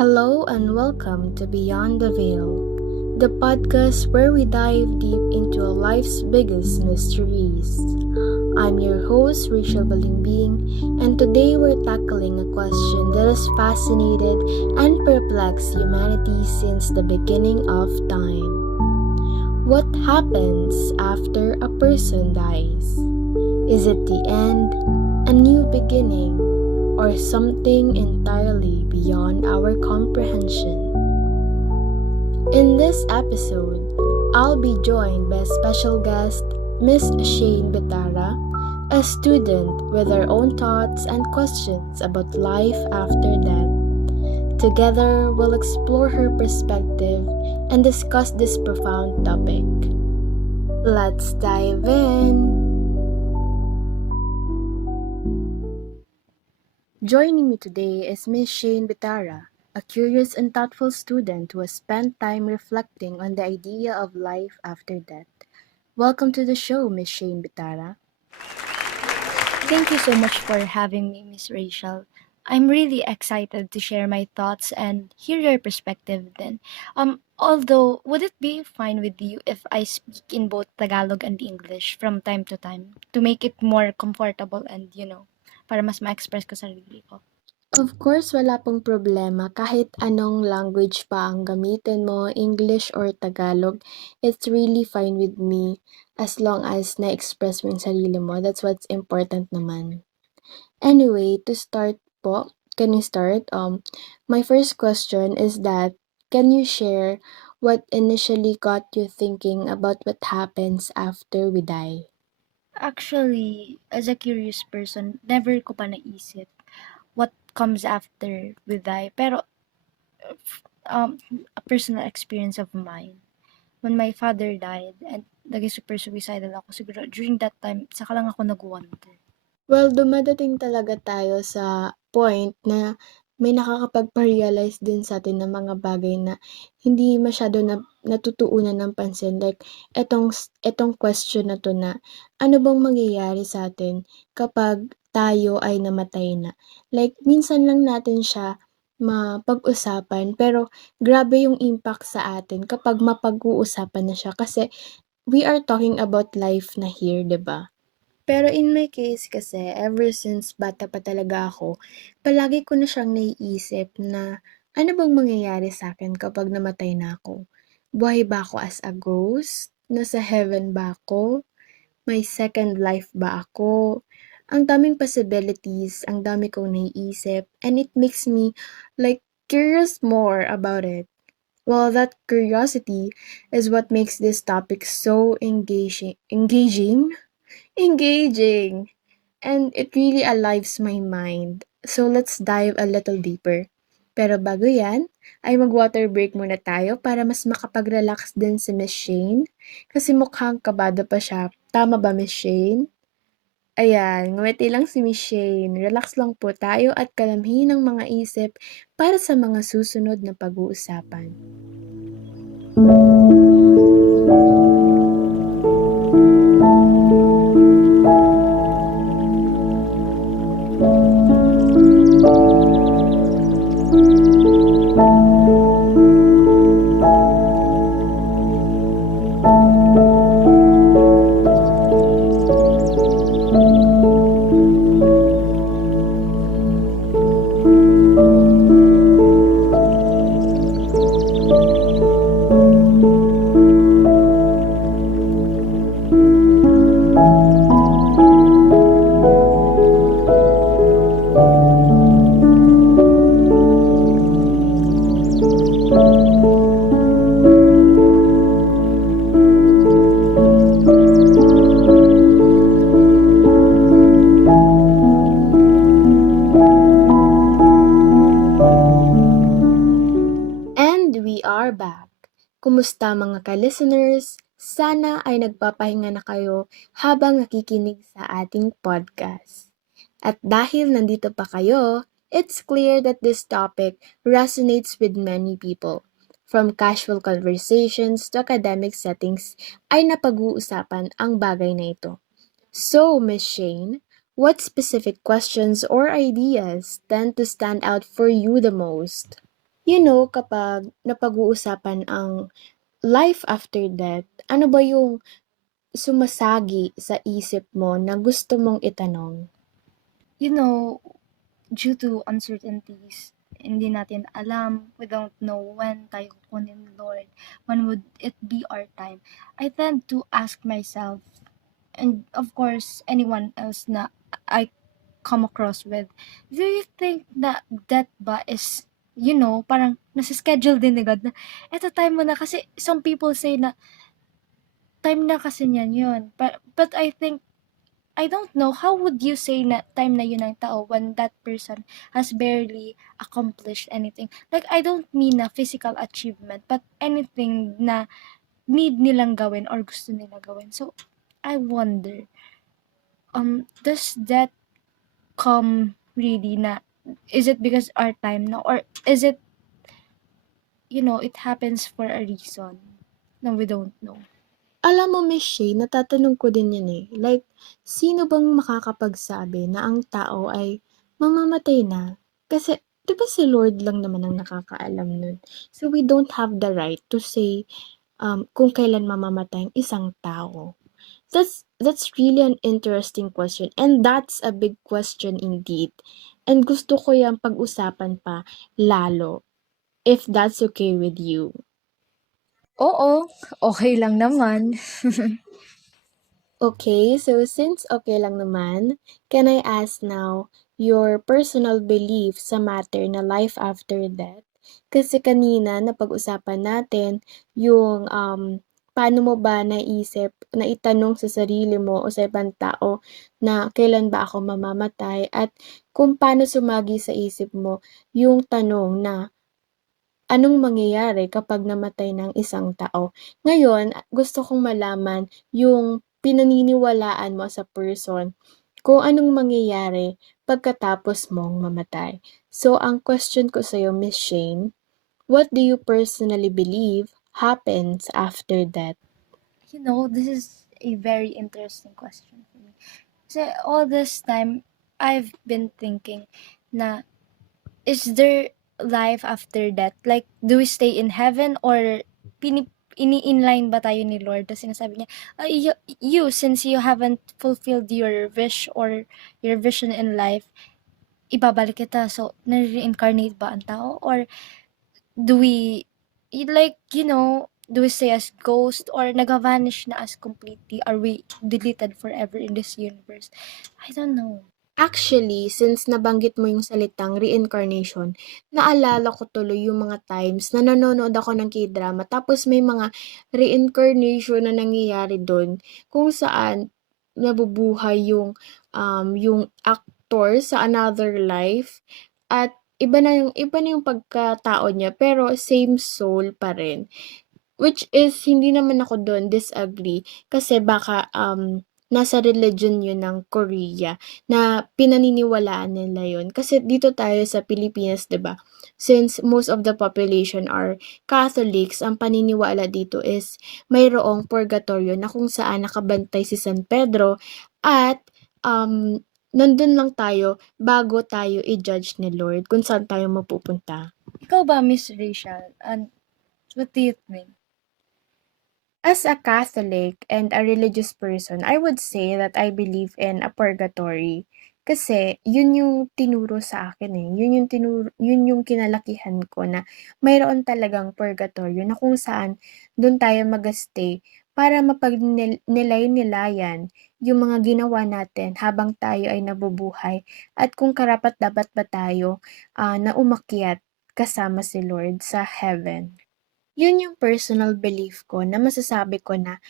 Hello and welcome to Beyond the Veil, the podcast where we dive deep into life's biggest mysteries. I'm your host, Rachel Balimbing, and today we're tackling a question that has fascinated and perplexed humanity since the beginning of time. What happens after a person dies? Is it the end, a new beginning, or something entirely beyond our comprehension? In this episode, I'll be joined by special guest Miss Shane Betara, a student with her own thoughts and questions about life after death. Together, we'll explore her perspective and discuss this profound topic. Let's dive in! Joining me today is Miss Shane Bitara, a curious and thoughtful student who has spent time reflecting on the idea of life after death. Welcome to the show, Miss Shane Bitara. Thank you so much for having me, Miss Rachel. I'm really excited to share my thoughts and hear your perspective then. Although, would it be fine with you if I speak in both Tagalog and English from time to time to make it more comfortable and, para mas ma-express ko sarili ko? Of course, wala pong problema kahit anong language pa ang gamitin mo, English or Tagalog. It's really fine with me as long as na-express mo yung sarili mo. That's what's important naman. Anyway, to start po, can we start? My first question is that, can you share what initially got you thinking about what happens after we die? Actually, as a curious person, never ko pa naisip what comes after we die. Pero, a personal experience of mine, when my father died and naging super suicidal ako, siguro during that time, saka lang ako nag-wonder. Well, dumadating talaga tayo sa point na may nakakapagpa-realize din sa'tin ng mga bagay na hindi masyado natutuunan ng pansin. Like etong question na 'to na, ano bang mangyayari sa'tin kapag tayo ay namatay na? Like minsan lang natin siya mapag-usapan pero grabe yung impact sa atin kapag mapag-uusapan na siya kasi we are talking about life na here, 'di ba? Pero in my case kasi, ever since bata pa talaga ako, palagi ko na siyang naiisip na ano bang mangyayari sa akin kapag namatay na ako? Buhay ba ako as a ghost? Nasa heaven ba ako? May second life ba ako? Ang daming possibilities, ang dami kong naiisip, and it makes me like curious more about it. Well, that curiosity is what makes this topic so engaging, and it really alives my mind. So let's dive a little deeper. Pero bago yan, ay mag-water break muna tayo para mas makapag-relax din si Miss Shane. Kasi mukhang kabado pa siya. Tama ba, Miss Shane? Ayan, ngumiti lang si Miss Shane. Relax lang po tayo at kalamhin ang mga isip para sa mga susunod na pag-uusapan. And we are back. Kumusta mga ka-listeners? Sana ay nagpapahinga na kayo habang nakikinig sa ating podcast. At dahil nandito pa kayo, it's clear that this topic resonates with many people. From casual conversations to academic settings ay napag-uusapan ang bagay na ito. So, Miss Shane, what specific questions or ideas tend to stand out for you the most? Kapag napag-uusapan ang life after death, ano ba yung sumasagi sa isip mo na gusto mong itanong? You know, due to uncertainties, hindi natin alam, we don't know when tayo kukunin ni Lord, when would it be our time. I tend to ask myself, and of course, anyone else na I come across with, do you think that that ba is, parang nasa-schedule din ni God na, eto time mo na kasi some people say na, time na kasi niyan yun. But I think I don't know, how would you say na time na yun ng tao when that person has barely accomplished anything? Like, I don't mean na physical achievement, but anything na need nilang gawin or gusto nila gawin. So, I wonder, does that come really na, is it because our time na, or is it, it happens for a reason na we don't know? Alam mo, Miss Shay, natatanong ko din yan eh. Like, sino bang makakapagsabi na ang tao ay mamamatay na? Kasi, di ba si Lord lang naman ang nakakaalam nun? So, we don't have the right to say kung kailan mamamatay ang isang tao. That's really an interesting question. And that's a big question indeed. And gusto ko yung pag-usapan pa lalo, if that's okay with you. Oo, okay lang naman. Okay, so since okay lang naman, can I ask now your personal belief sa matter na life after death? Kasi kanina napag-usapan natin yung paano mo ba naisip na itanong sa sarili mo o sa ibang tao na kailan ba ako mamamatay at kung paano sumagi sa isip mo yung tanong na anong mangyayari kapag namatay ng isang tao? Ngayon, gusto kong malaman yung pinaniniwalaan mo sa person kung anong mangyayari pagkatapos mong mamatay. So, ang question ko sa'yo, Miss Shane, what do you personally believe happens after death? This is a very interesting question for me. Kasi all this time, I've been thinking na, is there life after death? Like, do we stay in heaven or ini-inline ba tayo ni Lord? Tapos sinasabi niya, you, since you haven't fulfilled your wish or your vision in life, ibabalik kita. So, nare-reincarnate ba ang tao? Or do we, do we stay as ghost or nag-vanish na as completely? Are we deleted forever in this universe? I don't know. Actually, since nabanggit mo yung salitang reincarnation, naalala ko tuloy yung mga times na nanonood ako ng K-drama tapos may mga reincarnation na nangyayari dun kung saan nabubuhay yung actor sa another life at iba na yung pagkatao niya pero same soul pa rin. Which is hindi naman ako dun disagree kasi baka, nasa religion yun ng Korea na pinaniniwalaan nila yun. Kasi dito tayo sa Pilipinas, 'di ba, since most of the population are Catholics, ang paniniwala dito is mayroong purgatorio na kung saan nakabantay si San Pedro at, nandun lang tayo bago tayo i-judge ni Lord kung saan tayo mapupunta. Ikaw ba, Miss Rachel? And what do you think? As a Catholic and a religious person, I would say that I believe in a purgatory. Kasi yun yung tinuro sa akin eh. Yun yung kinalakihan ko na mayroon talagang purgatorio na kung saan dun tayo mag-stay para mapagnilay-nilayan yung mga ginawa natin habang tayo ay nabubuhay at kung karapat-dapat ba tayo na umakyat kasama si Lord sa heaven. Yun yung personal belief ko na masasabi ko na,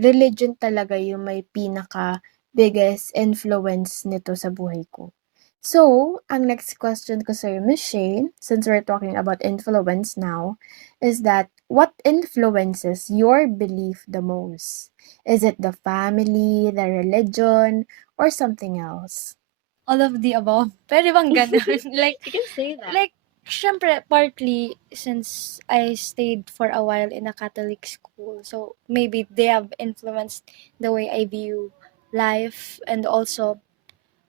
religion talaga yung may pinaka-biggest influence nito sa buhay ko. So, ang next question ko sa'yo, Miss Shane, since we're talking about influence now, is that what influences your belief the most? Is it the family, the religion, or something else? All of the above. Pwede bang ganun? Like, You can say that. like, syempre, partly, since I stayed for a while in a Catholic school, so maybe they have influenced the way I view life and also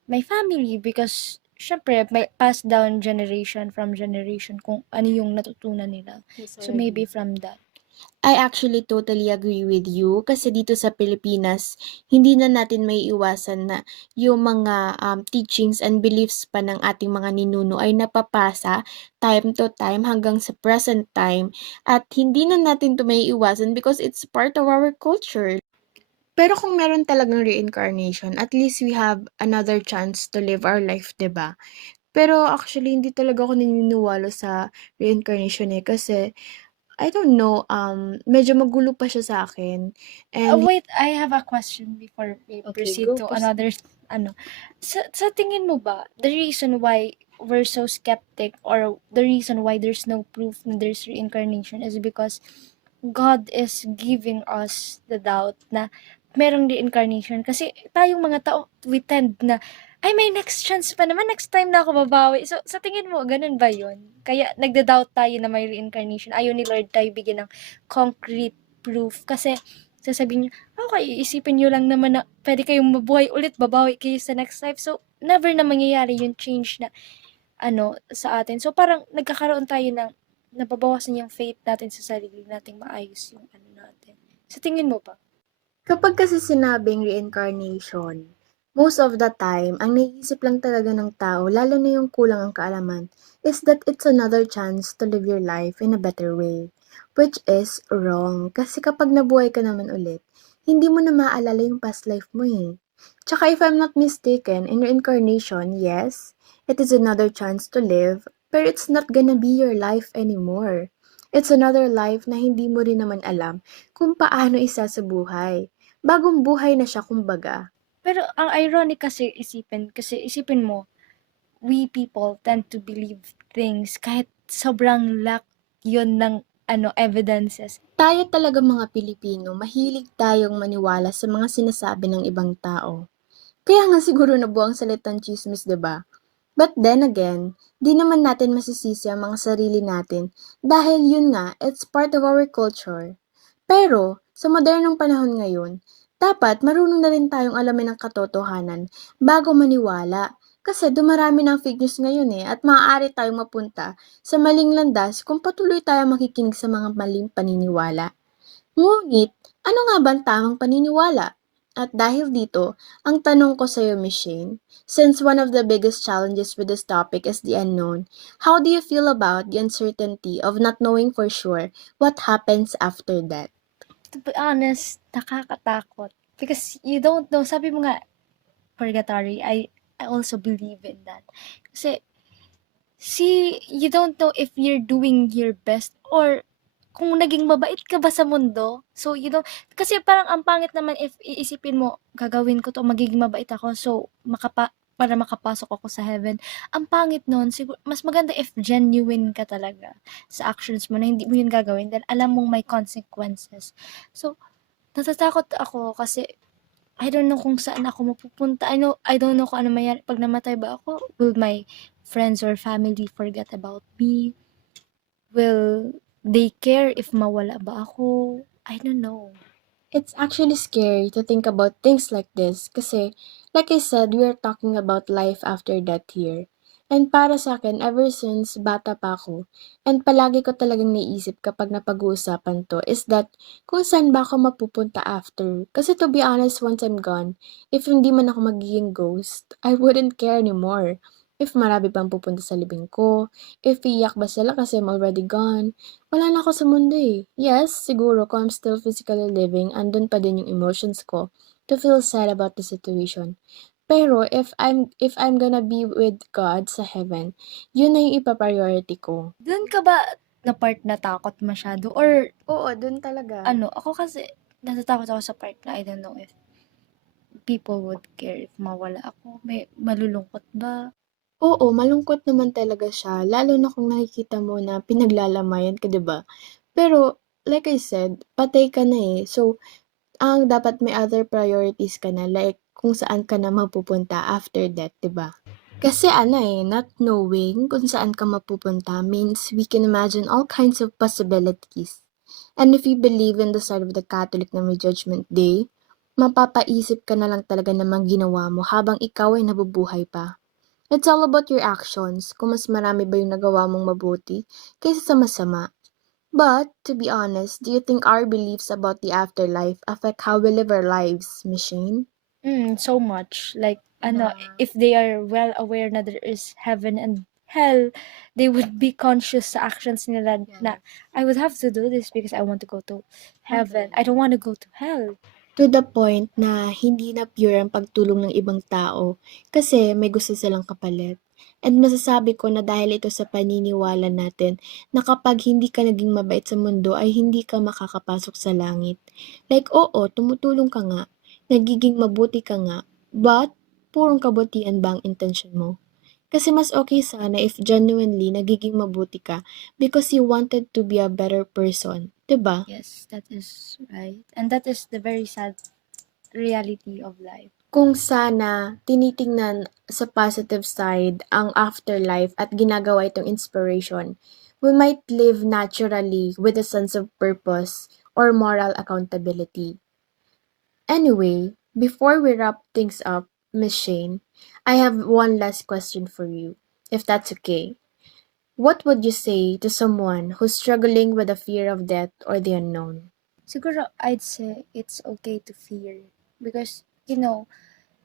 my family because syempre may passed down generation from generation kung ano yung natutunan nila. Yes, So I maybe agree. from that. I actually totally agree with you kasi dito sa Pilipinas, hindi na natin maiiwasan na yung mga teachings and beliefs pa ng ating mga ninuno ay napapasa time to time hanggang sa present time at hindi na natin to maiiwasan because it's part of our culture. Pero kung meron talagang reincarnation, at least we have another chance to live our life, 'di ba? Pero actually hindi talaga ako naniniwala sa reincarnation eh kasi I don't know, medyo magulo pa siya sa'kin and Wait, I have a question before we okay, proceed go to proceed. another ano. Sa tingin mo ba, the reason why we're so skeptic or the reason why there's no proof na there's reincarnation is because God is giving us the doubt na merong reincarnation kasi tayong mga tao we tend na ay may next chance pa naman, next time na ako babawi. So sa tingin mo ganun ba 'yun? Kaya nagda-doubt tayo na may reincarnation. Ayaw ni Lord tayo bigyan ng concrete proof kasi sasabihin niya, okay, iisipin niyo lang naman na pwede kayong mabuhay ulit, babawi kayo sa next life. So never na mangyayari yung change na sa atin. So parang nagkakaroon tayo ng nababawasan yung faith natin sa sarili nating maayos yung natin. Sa tingin mo ba? Kapag kasi sinabing reincarnation, most of the time, ang naiisip lang talaga ng tao, lalo na yung kulang ang kaalaman, is that it's another chance to live your life in a better way. Which is wrong. Kasi kapag nabuhay ka naman ulit, hindi mo na maaalala yung past life mo eh. Tsaka if I'm not mistaken, in reincarnation, yes, it is another chance to live, but it's not gonna be your life anymore. It's another life na hindi mo rin naman alam kung paano isasabuhay. Bagong buhay na siya kumbaga. Pero ang ironic kasi isipin mo, we people tend to believe things kahit sobrang lack yun ng evidences. Tayo talaga mga Pilipino, mahilig tayong maniwala sa mga sinasabi ng ibang tao. Kaya nga siguro nabuo ang salitang chismis, 'di ba? But then again, di naman natin masisisi ang mga sarili natin dahil yun nga, it's part of our culture. Pero, sa modernong panahon ngayon, dapat marunong na rin tayong alamin ang katotohanan bago maniwala. Kasi dumarami ng fake news ngayon at maaari tayong mapunta sa maling landas kung patuloy tayong makikinig sa mga maling paniniwala. Ngunit, ano nga ba ang tamang paniniwala? At dahil dito, ang tanong ko sa iyo, Miss Shane, since one of the biggest challenges with this topic is the unknown, how do you feel about the uncertainty of not knowing for sure what happens after that? To be honest, nakakatakot. Because you don't know, sabi mo nga, purgatory, I also believe in that. Kasi, you don't know if you're doing your best or kung naging mabait ka ba sa mundo. So, kasi parang ang pangit naman if iisipin mo, gagawin ko to, magiging mabait ako, so, para makapasok ako sa heaven. Ang pangit nun, siguro, mas maganda if genuine ka talaga sa actions mo na hindi mo yun gagawin dahil alam mong may consequences. So, natatakot ako kasi I don't know kung saan ako mapupunta. I don't know kung ano mangyari. Pag namatay ba ako, will my friends or family forget about me? Will they care if mawala ba ako? I don't know. It's actually scary to think about things like this kasi, like I said, we are talking about life after death here. And para sa akin, ever since bata pa ako, and palagi ko talagang naisip kapag napag-uusapan to, is that kung saan ba ako mapupunta after. Kasi to be honest, once I'm gone, if hindi man ako magiging ghost, I wouldn't care anymore. If marami pang pupunta sa libing ko, if iyak ba sila kasi I'm already gone, wala na ako sa mundo eh. Yes, siguro kung I'm still physically living, andun pa din yung emotions ko to feel sad about the situation. Pero if I'm gonna be with God sa heaven, yun na yung ipa-priority ko. Doon ka ba na part na takot masyado? Or Oo, dun talaga. ako kasi natatakot ako sa part na I don't know if people would care if mawala ako. May malulungkot ba? Oo, malungkot naman talaga siya, lalo na kung nakikita mo na pinaglalamayan ka, 'di ba? Pero, like I said, patay ka na eh. So, ang dapat may other priorities ka na, like kung saan ka na mapupunta after that, 'di ba? Kasi not knowing kung saan ka mapupunta means we can imagine all kinds of possibilities. And if you believe in the side of the Catholic na may Judgment Day, mapapaisip ka na lang talaga ng mga ginawa mo habang ikaw ay nabubuhay pa. It's all about your actions, kung mas marami ba yung nagawa mong mabuti kaysa sa masama. But, to be honest, do you think our beliefs about the afterlife affect how we live our lives, Miss Shane? So much. Like, if they are well aware na there is heaven and hell, they would be conscious sa actions nila na, I would have to do this because I want to go to heaven. I don't want to go to hell. To the point na hindi na pure ang pagtulong ng ibang tao kasi may gusto silang kapalit. And masasabi ko na dahil ito sa paniniwala natin na kapag hindi ka naging mabait sa mundo ay hindi ka makakapasok sa langit. Like oo, tumutulong ka nga, nagiging mabuti ka nga, but purong kabutihan ba ang intention mo? Kasi mas okay sana if genuinely nagiging mabuti ka because you wanted to be a better person, 'di ba? Yes, that is right. And that is the very sad reality of life. Kung sana tinitingnan sa positive side ang afterlife at ginagawa itong inspiration, we might live naturally with a sense of purpose or moral accountability. Anyway, before we wrap things up, Miss Shane, I have one last question for you, if that's okay. What would you say to someone who's struggling with the fear of death or the unknown? Siguro, I'd say it's okay to fear because,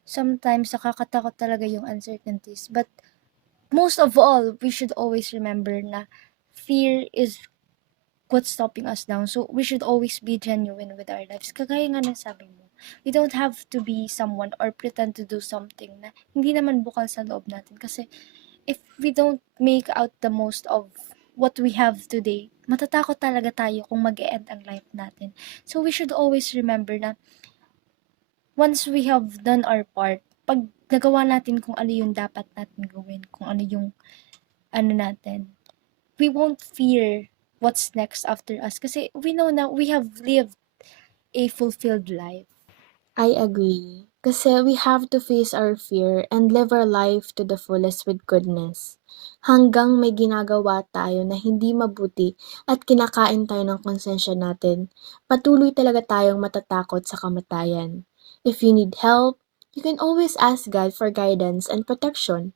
sometimes nakakatakot talaga yung uncertainties. But most of all, we should always remember na fear is what's stopping us down. So, we should always be genuine with our lives. Kagaya nga ng sabi mo, we don't have to be someone or pretend to do something na hindi naman bukal sa loob natin. Kasi, if we don't make out the most of what we have today, matatakot talaga tayo kung mag-e-end ang life natin. So, we should always remember na once we have done our part, pag nagawa natin kung ano yung dapat natin gawin, kung ano yung natin, we won't fear what's next after us kasi we know na we have lived a fulfilled life. I agree. Kasi we have to face our fear and live our life to the fullest with goodness. Hanggang may ginagawa tayo na hindi mabuti at kinakain tayo ng konsensya natin, patuloy talaga tayong matatakot sa kamatayan. If you need help, you can always ask God for guidance and protection.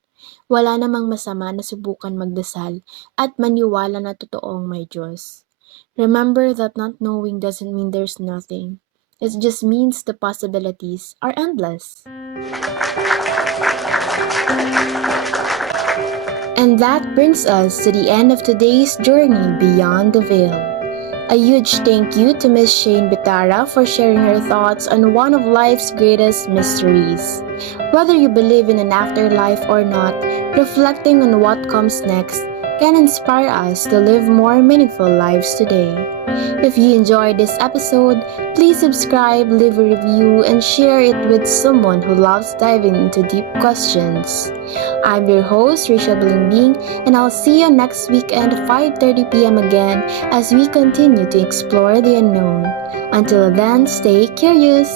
Wala namang masama na subukan magdasal at maniwala na totoong may Diyos. Remember that not knowing doesn't mean there's nothing. It just means the possibilities are endless. And that brings us to the end of today's journey beyond the veil. A huge thank you to Miss Shane Bitara for sharing her thoughts on one of life's greatest mysteries. Whether you believe in an afterlife or not, reflecting on what comes next can inspire us to live more meaningful lives today. If you enjoyed this episode, please subscribe, leave a review, and share it with someone who loves diving into deep questions. I'm your host, Rachel Blimbing, and I'll see you next weekend at 5:30 p.m. again as we continue to explore the unknown. Until then, stay curious.